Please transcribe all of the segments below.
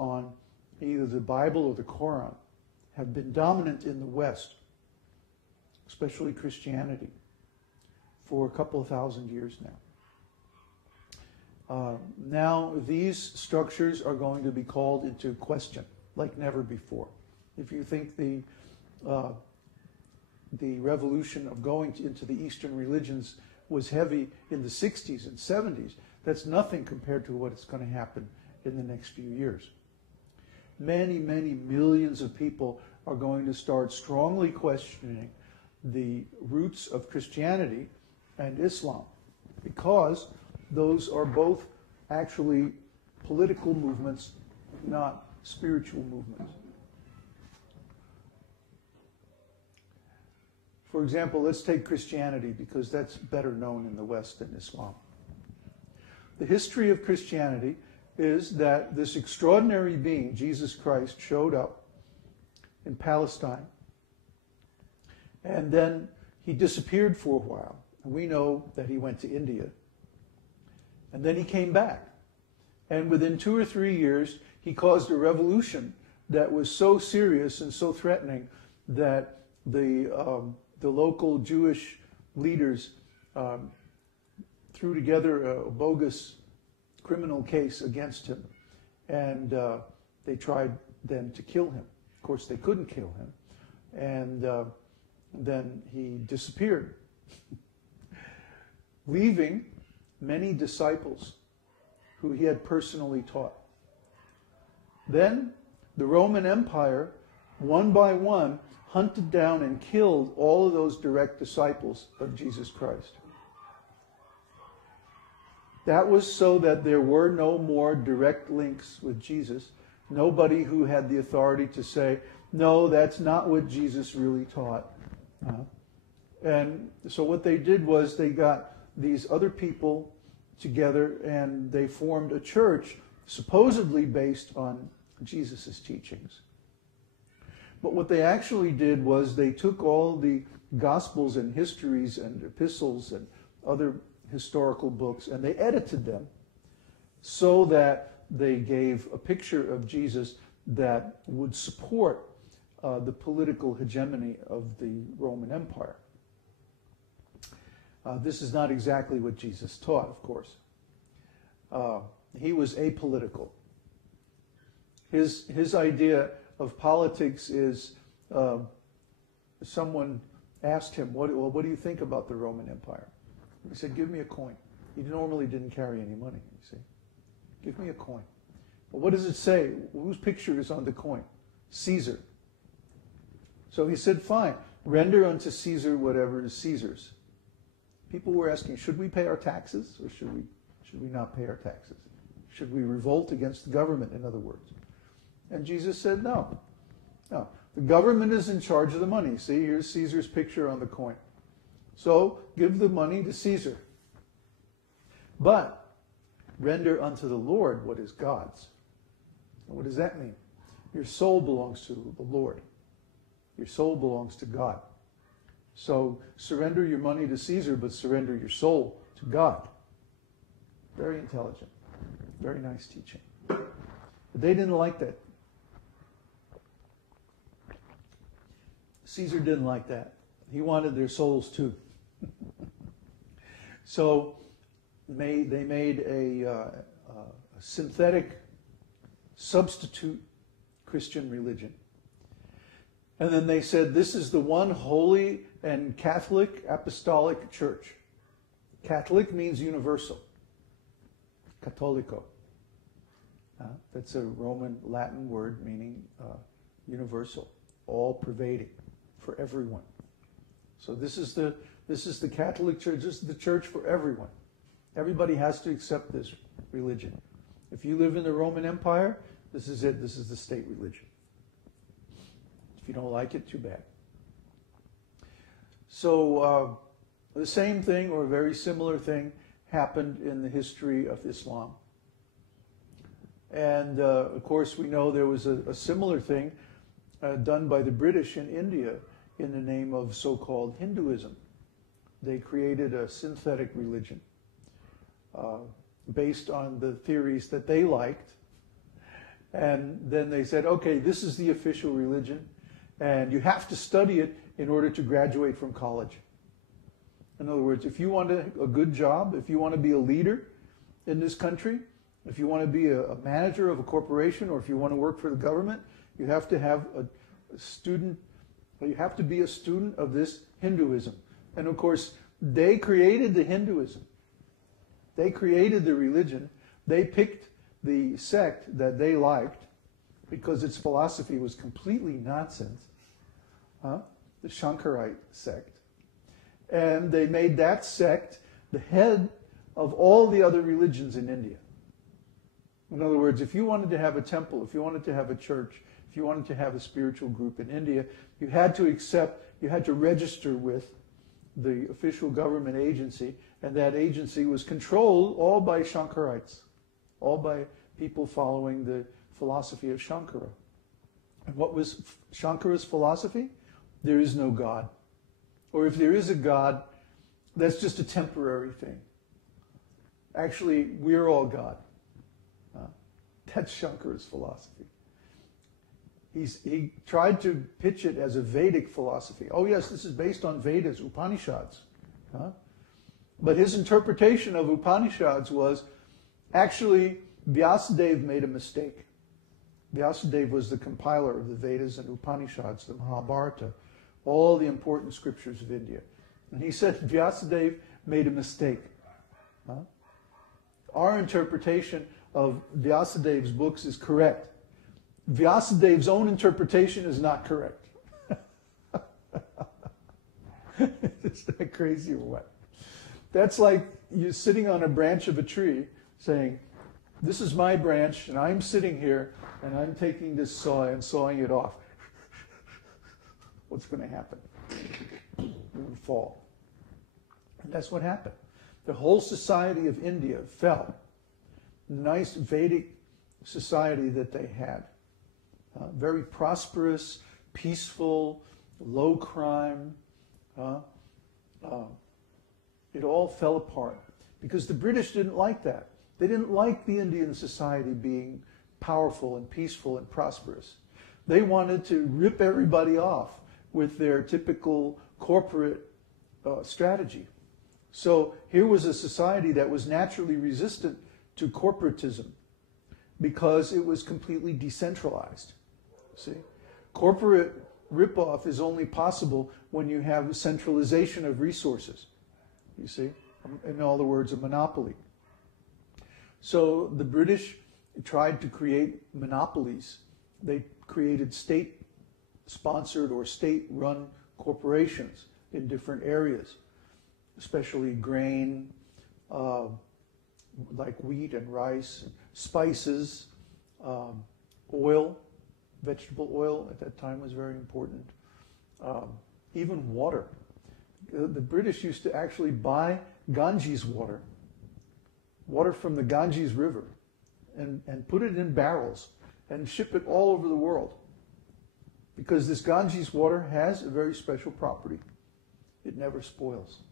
on either the Bible or the Quran have been dominant in the West, especially Christianity, for a couple of thousand years now. Now these structures are going to be called into question like never before. If you think the revolution of going into the Eastern religions was heavy in the 60s and 70s, that's nothing compared to what's going to happen in the next few years. Many, many millions of people are going to start strongly questioning the roots of Christianity and Islam, because those are both actually political movements, not spiritual movements. For example, let's take Christianity, because that's better known in the West than Islam. The history of Christianity is that this extraordinary being, Jesus Christ, showed up in Palestine, and then he disappeared for a while. And we know that he went to India. And then he came back. And within 2 or 3 years, he caused a revolution that was so serious and so threatening that the local Jewish leaders threw together a bogus criminal case against him. And they tried then to kill him. Of course, they couldn't kill him. And then he disappeared, leaving many disciples who he had personally taught. Then the Roman Empire, one by one, hunted down and killed all of those direct disciples of Jesus Christ. That was so that there were no more direct links with Jesus. Nobody who had the authority to say, no, that's not what Jesus really taught. And so what they did was they got these other people together and they formed a church supposedly based on Jesus' teachings. But what they actually did was they took all the Gospels and histories and epistles and other historical books and they edited them so that they gave a picture of Jesus that would support the political hegemony of the Roman Empire. This is not exactly what Jesus taught, of course. He was apolitical. His idea of politics is, someone asked him, what do you think about the Roman Empire? He said, give me a coin. He normally didn't carry any money, you see. Give me a coin. Well, what does it say? Whose picture is on the coin? Caesar. So he said, fine, render unto Caesar whatever is Caesar's. People were asking, should we pay our taxes or should we not pay our taxes? Should we revolt against the government, in other words? And Jesus said, no. No. The government is in charge of the money. See, here's Caesar's picture on the coin. So give the money to Caesar. But render unto the Lord what is God's. And what does that mean? Your soul belongs to the Lord. Your soul belongs to God. So surrender your money to Caesar, but surrender your soul to God. Very intelligent. Very nice teaching. But they didn't like that. Caesar didn't like that. He wanted their souls too. So they made a synthetic substitute Christian religion. And then they said, this is the one holy and Catholic apostolic church. Catholic means universal. Cattolico. That's a Roman Latin word meaning universal, all pervading, for everyone. So this is the Catholic Church. This is the church for everyone. Everybody has to accept this religion. If you live in the Roman Empire, this is it. This is the state religion. If you don't like it, too bad. So the same thing or a very similar thing happened in the history of Islam. And of course we know there was a similar thing done by the British in India in the name of so-called Hinduism. They created a synthetic religion based on the theories that they liked And then they said, okay, this is the official religion, and you have to study it in order to graduate from college. In other words, if you want a good job, if you want to be a leader in this country, if you want to be a manager of a corporation, or if you want to work for the government, you have to have a student, you have to be a student of this Hinduism. And of course, they created the Hinduism. They created the religion. They picked the sect that they liked because its philosophy was completely nonsense, the Shankarite sect. And they made that sect the head of all the other religions in India. In other words, if you wanted to have a temple, if you wanted to have a church, if you wanted to have a spiritual group in India, you had to register with the official government agency, and that agency was controlled all by Shankarites, all by people following the philosophy of Shankara. And what was Shankara's philosophy? There is no God. Or if there is a God, that's just a temporary thing. Actually, we're all God. That's Shankara's philosophy. He tried to pitch it as a Vedic philosophy. Oh yes, this is based on Vedas, Upanishads. But his interpretation of Upanishads was, actually, Vyasadeva made a mistake. Vyasadeva was the compiler of the Vedas and Upanishads, the Mahabharata, all the important scriptures of India. And he said Vyasadeva made a mistake. Our interpretation of Vyasadeva's books is correct. Vyasadeva's own interpretation is not correct. Is that crazy or what? That's like you sitting on a branch of a tree saying, this is my branch, and I'm sitting here, and I'm taking this saw and sawing it off. What's going to happen? It will fall. And that's what happened. The whole society of India fell. Nice Vedic society that they had. Very prosperous, peaceful, low crime. It all fell apart because the British didn't like that. They didn't like the Indian society being powerful and peaceful and prosperous. They wanted to rip everybody off with their typical corporate strategy. So here was a society that was naturally resistant to corporatism because it was completely decentralized. See? Corporate ripoff is only possible when you have centralization of resources. You see? In other words, a monopoly. So the British tried to create monopolies. They created state-sponsored or state-run corporations in different areas, especially grain, like wheat and rice, spices, oil, vegetable oil at that time was very important, even water. The British used to actually buy Ganges water from the Ganges River, and put it in barrels and ship it all over the world. Because this Ganges water has a very special property. It never spoils.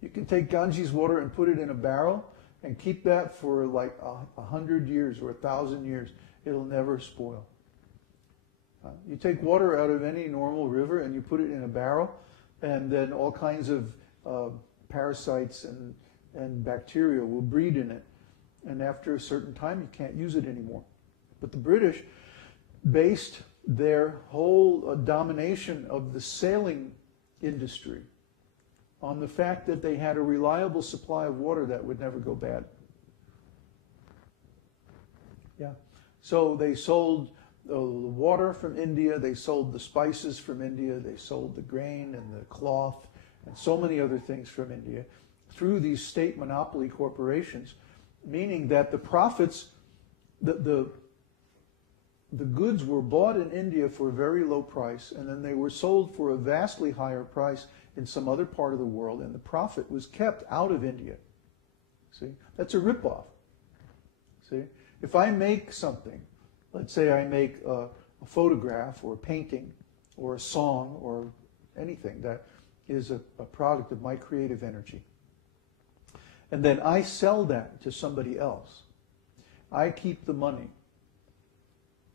You can take Ganges water and put it in a barrel and keep that for like 100 years or 1,000 years. It'll never spoil. You take water out of any normal river and you put it in a barrel, and then all kinds of parasites and bacteria will breed in it. And after a certain time, you can't use it anymore. But the British based their whole domination of the sailing industry on the fact that they had a reliable supply of water that would never go bad. Yeah. So they sold the water from India, they sold the spices from India, they sold the grain and the cloth and so many other things from India through these state monopoly corporations, meaning that the profits, the goods were bought in India for a very low price, and then they were sold for a vastly higher price in some other part of the world, and the profit was kept out of India. See? That's a ripoff. See? If I make something, let's say I make a photograph or a painting or a song or anything that is a product of my creative energy, and then I sell that to somebody else, I keep the money.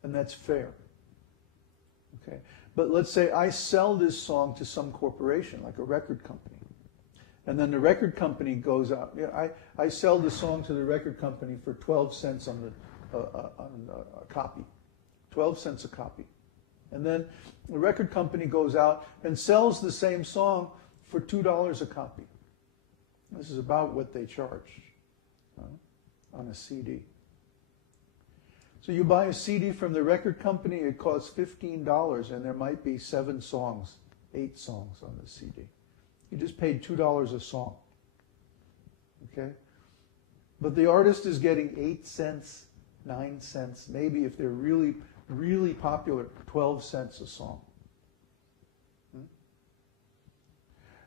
and that's fair. Okay? But let's say I sell this song to some corporation, like a record company. And then the record company goes out. I sell the song to the record company for 12 cents on a copy. 12 cents a copy. And then the record company goes out and sells the same song for $2 a copy. This is about what they charge on a CD. So you buy a CD from the record company, it costs $15, and there might be 7 songs, 8 songs on the CD. You just paid $2 a song. Okay? But the artist is getting 8 cents, 9 cents, maybe if they're really, really popular, 12 cents a song.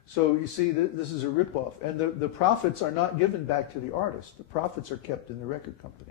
So you see, this is a ripoff. And the profits are not given back to the artist. The profits are kept in the record company.